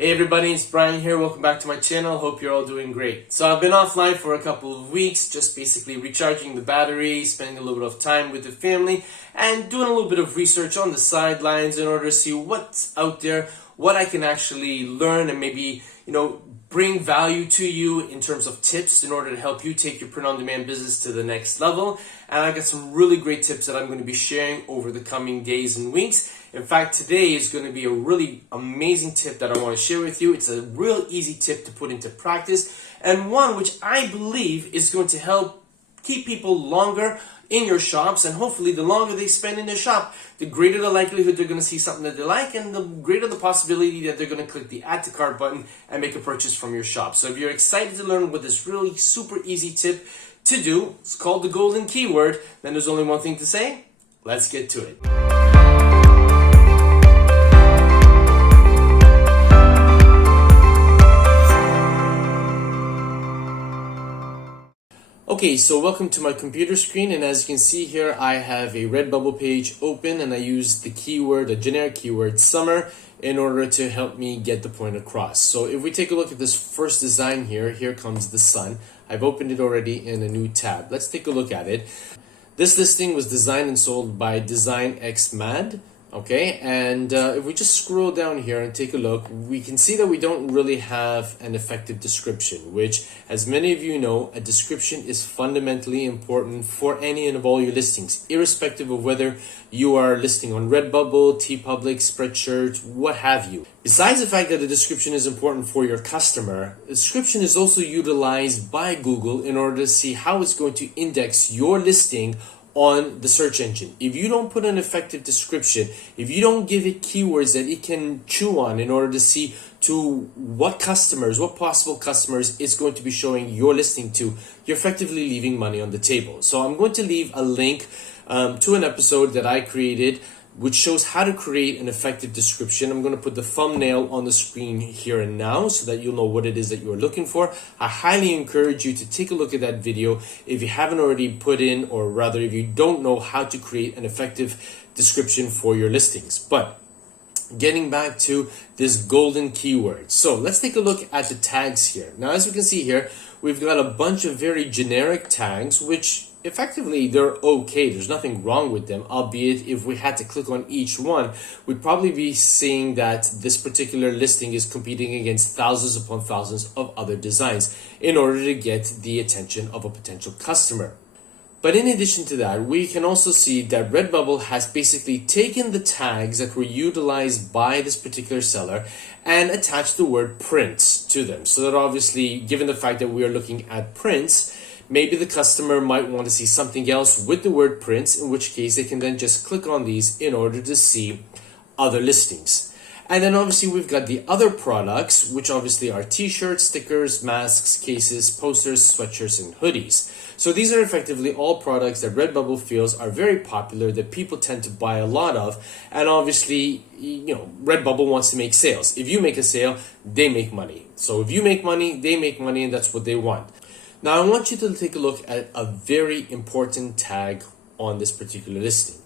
Hey everybody, it's Brian here. Welcome back to my channel. Hope you're all doing great. So I've been offline for a couple of weeks, just basically recharging the battery, spending a little bit of time with the family, and doing a little bit of research on the sidelines in order to see what's out there, what I can actually learn and maybe, bring value to you in terms of tips in order to help you take your print-on-demand business to the next level. And I got some really great tips that I'm going to be sharing over the coming days and weeks. In fact, today is going to be a really amazing tip that I want to share with you. It's a real easy tip to put into practice, and one which I believe is going to help keep people longer in your shops, and hopefully the longer they spend in their shop, the greater the likelihood they're going to see something that they like, and the greater the possibility that they're going to click the add to cart button and make a purchase from your shop. So if you're excited to learn what this really super easy tip to do, it's called the golden keyword, then there's only one thing to say. Let's get to it. Okay, so welcome to my computer screen, and as you can see here, I have a Redbubble page open, and I use the keyword, a generic keyword, summer, in order to help me get the point across. So if we take a look at this first design here comes the sun. I've opened it already in a new tab. Let's take a look at it. This listing was designed and sold by Design X Mad. Okay, and if we just scroll down here and take a look, we can see that we don't really have an effective description, which, as many of you know, a description is fundamentally important for any and of all your listings, irrespective of whether you are listing on Redbubble, TeePublic, Spreadshirt, what have you. Besides the fact that the description is important for your customer, the description is also utilized by Google in order to see how it's going to index your listing on the search engine. If you don't put an effective description, if you don't give it keywords that it can chew on in order to see to what possible customers it's going to be showing your listing to, you're effectively leaving money on the table. So I'm going to leave a link to an episode that I created which shows how to create an effective description. I'm going to put the thumbnail on the screen here and now so that you'll know what it is that you're looking for. I highly encourage you to take a look at that video if you haven't already put in, or rather if you don't know how to create an effective description for your listings. But getting back to this golden keyword. So let's take a look at the tags here. Now, as we can see here, we've got a bunch of very generic tags, which effectively they're okay. There's nothing wrong with them, albeit if we had to click on each one, we'd probably be seeing that this particular listing is competing against thousands upon thousands of other designs in order to get the attention of a potential customer. But in addition to that, we can also see that Redbubble has basically taken the tags that were utilized by this particular seller and attached the word prints to them. So that obviously, given the fact that we are looking at prints, maybe the customer might want to see something else with the word prints, in which case they can then just click on these in order to see other listings. And then obviously we've got the other products, which obviously are t-shirts, stickers, masks, cases, posters, sweatshirts, and hoodies. So these are effectively all products that Redbubble feels are very popular, that people tend to buy a lot of. And obviously, Redbubble wants to make sales. If you make a sale, they make money. So if you make money, they make money, and that's what they want. Now, I want you to take a look at a very important tag on this particular listing.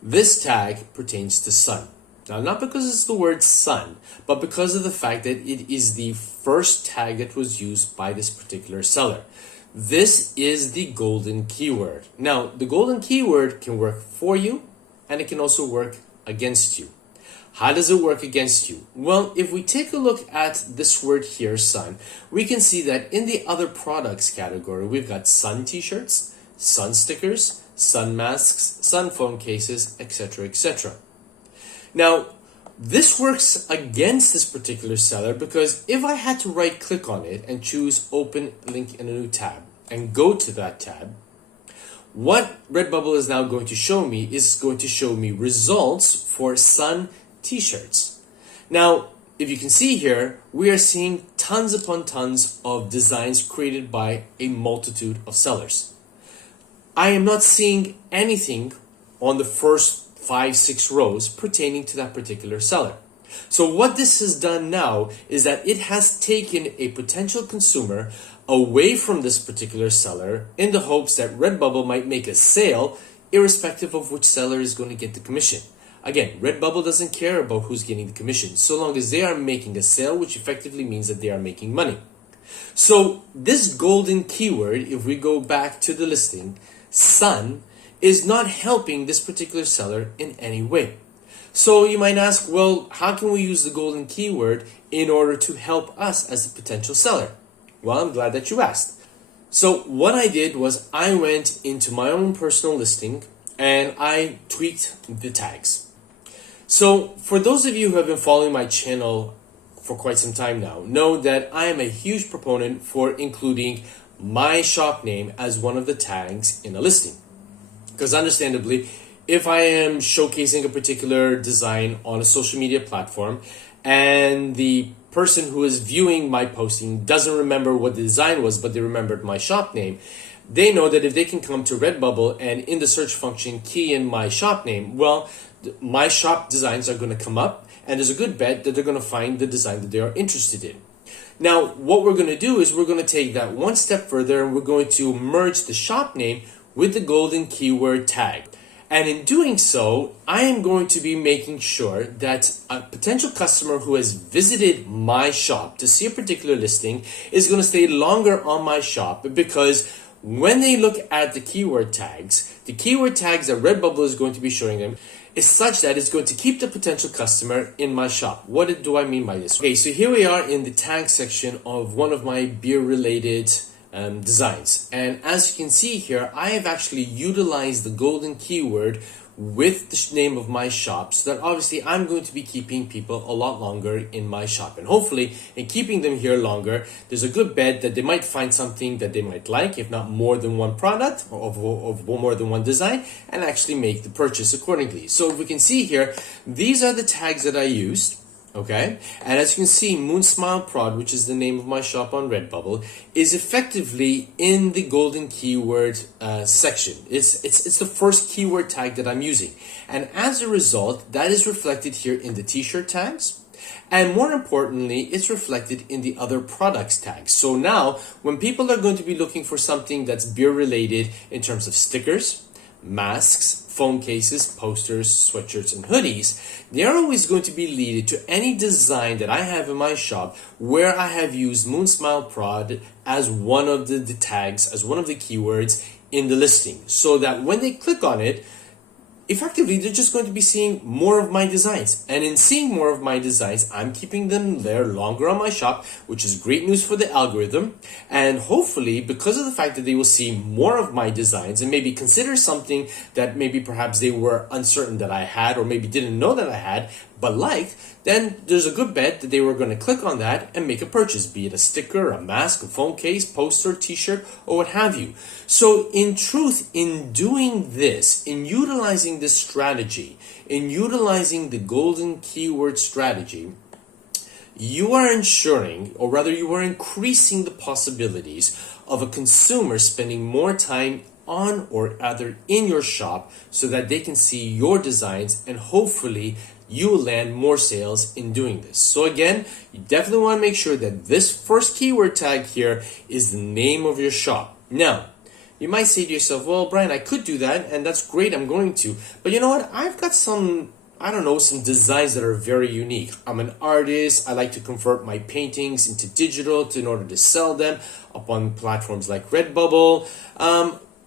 This tag pertains to sun. Now, not because it's the word sun, but because of the fact that it is the first tag that was used by this particular seller. This is the golden keyword. Now, the golden keyword can work for you, and it can also work against you. How does it work against you? Well, if we take a look at this word here, sun, we can see that in the other products category, we've got sun t-shirts, sun stickers, sun masks, sun phone cases, etc., etc. Now, this works against this particular seller because if I had to right click on it and choose open link in a new tab and go to that tab, what Redbubble is now going to show me is going to show me results for sun t-shirts. Now, if you can see here, we are seeing tons upon tons of designs created by a multitude of sellers. I am not seeing anything on the first 5-6 rows pertaining to that particular seller. So what this has done now is that it has taken a potential consumer away from this particular seller in the hopes that Redbubble might make a sale irrespective of which seller is going to get the commission. Again, Redbubble doesn't care about who's getting the commission, so long as they are making a sale, which effectively means that they are making money. So this golden keyword, if we go back to the listing, sun, is not helping this particular seller in any way. So you might ask, well, how can we use the golden keyword in order to help us as a potential seller? Well, I'm glad that you asked. So what I did was I went into my own personal listing and I tweaked the tags. So for those of you who have been following my channel for quite some time now, know that I am a huge proponent for including my shop name as one of the tags in a listing. Because understandably, if I am showcasing a particular design on a social media platform and the person who is viewing my posting doesn't remember what the design was, but they remembered my shop name, they know that if they can come to Redbubble and in the search function key in my shop name, well, my shop designs are going to come up, and there's a good bet that they're going to find the design that they are interested in. Now, what we're going to do is we're going to take that one step further and we're going to merge the shop name with the golden keyword tag. And in doing so, I am going to be making sure that a potential customer who has visited my shop to see a particular listing is going to stay longer on my shop, because when they look at the keyword tags that Redbubble is going to be showing them is such that it's going to keep the potential customer in my shop. What do I mean by this? Okay, so here we are in the tag section of one of my beer-related designs. And as you can see here, I have actually utilized the golden keyword with the name of my shop, so that obviously I'm going to be keeping people a lot longer in my shop. And hopefully in keeping them here longer, there's a good bet that they might find something that they might like, if not more than one product or of more than one design, and actually make the purchase accordingly. So if we can see here, these are the tags that I used. Okay, and as you can see, Moon Smile Prod, which is the name of my shop on Redbubble, is effectively in the golden keyword section. It's the first keyword tag that I'm using, and as a result, that is reflected here in the t-shirt tags, and more importantly, it's reflected in the other products tags. So now, when people are going to be looking for something that's beer related in terms of stickers, masks, phone cases, posters, sweatshirts, and hoodies, they're always going to be leaded to any design that I have in my shop where I have used Moon Smile Prod as one of the tags, as one of the keywords in the listing, so that when they click on it, effectively, they're just going to be seeing more of my designs. And in seeing more of my designs, I'm keeping them there longer on my shop, which is great news for the algorithm. And hopefully, because of the fact that they will see more of my designs and maybe consider something that maybe perhaps they were uncertain that I had, or maybe didn't know that I had, but liked, then there's a good bet that they were going to click on that and make a purchase, be it a sticker, a mask, a phone case, poster, t-shirt, or what have you. So in truth, in doing this, in utilizing this strategy, in utilizing the golden keyword strategy, you are ensuring, or rather you are increasing the possibilities of a consumer spending more time on or rather in your shop so that they can see your designs, and hopefully you will land more sales in doing this. So again, you definitely want to make sure that this first keyword tag here is the name of your shop. Now, you might say to yourself, well, Brian, I could do that, and that's great, I'm going to. But you know what? I've got some designs that are very unique. I'm an artist. I like to convert my paintings into digital in order to sell them upon platforms like Redbubble.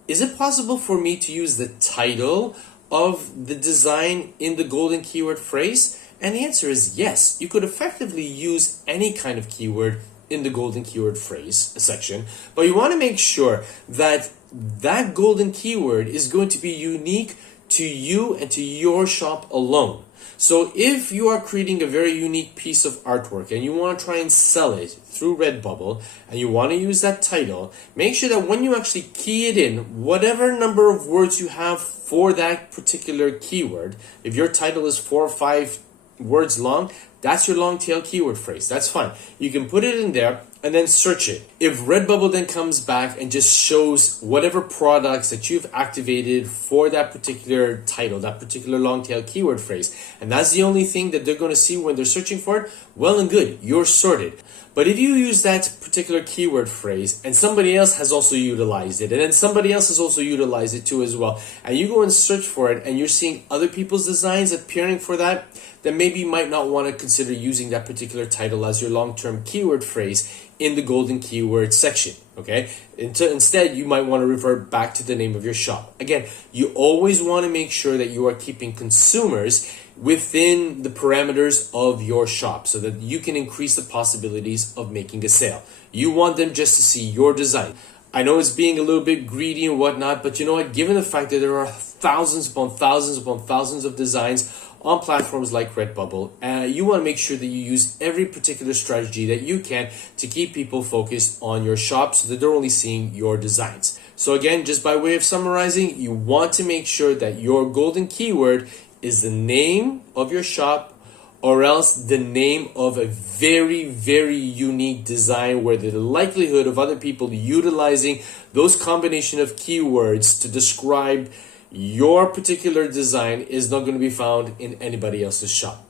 Is it possible for me to use the title of the design in the golden keyword phrase? And the answer is yes. You could effectively use any kind of keyword in the golden keyword phrase section, but you want to make sure that that golden keyword is going to be unique to you and to your shop alone. So if you are creating a very unique piece of artwork and you want to try and sell it through Redbubble and you want to use that title, make sure that when you actually key it in, whatever number of words you have for that particular keyword, if your title is 4 or 5 words long, That's your long tail keyword phrase. That's fine. You can put it in there and then search it. If Redbubble then comes back and just shows whatever products that you've activated for that particular title, that particular long tail keyword phrase, and that's the only thing that they're going to see when they're searching for it, well and good, you're sorted. But if you use that particular keyword phrase and somebody else has also utilized it, and then somebody else has also utilized it too as well, and you go and search for it and you're seeing other people's designs appearing for that, then maybe you might not want to consider using that particular title as your long-term keyword phrase in the golden keyword section, okay? Instead, you might want to revert back to the name of your shop. Again, you always want to make sure that you are keeping consumers within the parameters of your shop so that you can increase the possibilities of making a sale. You want them just to see your design. I know it's being a little bit greedy and whatnot, but you know what? Given the fact that there are thousands upon thousands upon thousands of designs on platforms like Redbubble, you want to make sure that you use every particular strategy that you can to keep people focused on your shop so that they're only seeing your designs. So again, just by way of summarizing, you want to make sure that your golden keyword is the name of your shop, or else the name of a very, very unique design where the likelihood of other people utilizing those combination of keywords to describe your particular design is not going to be found in anybody else's shop.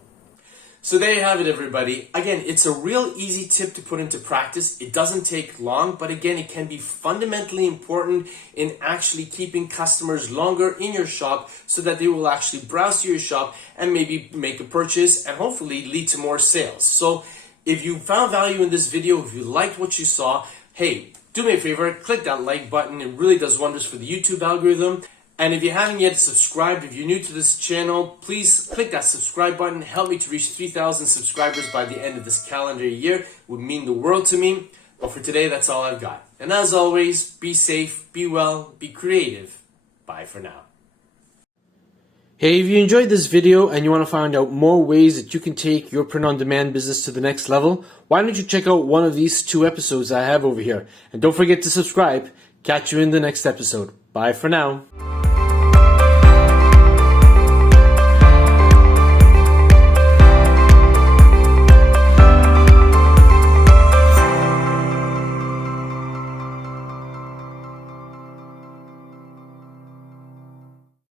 So there you have it, everybody. Again, it's a real easy tip to put into practice. It doesn't take long, but again, it can be fundamentally important in actually keeping customers longer in your shop so that they will actually browse to your shop and maybe make a purchase and hopefully lead to more sales. So if you found value in this video, if you liked what you saw, hey, do me a favor, click that like button. It really does wonders for the YouTube algorithm. And if you haven't yet subscribed, if you're new to this channel, please click that subscribe button. Help me to reach 3,000 subscribers by the end of this calendar year. It would mean the world to me. But for today, that's all I've got. And as always, be safe, be well, be creative. Bye for now. Hey, if you enjoyed this video and you want to find out more ways that you can take your print-on-demand business to the next level, why don't you check out one of these 2 episodes I have over here. And don't forget to subscribe. Catch you in the next episode. Bye for now.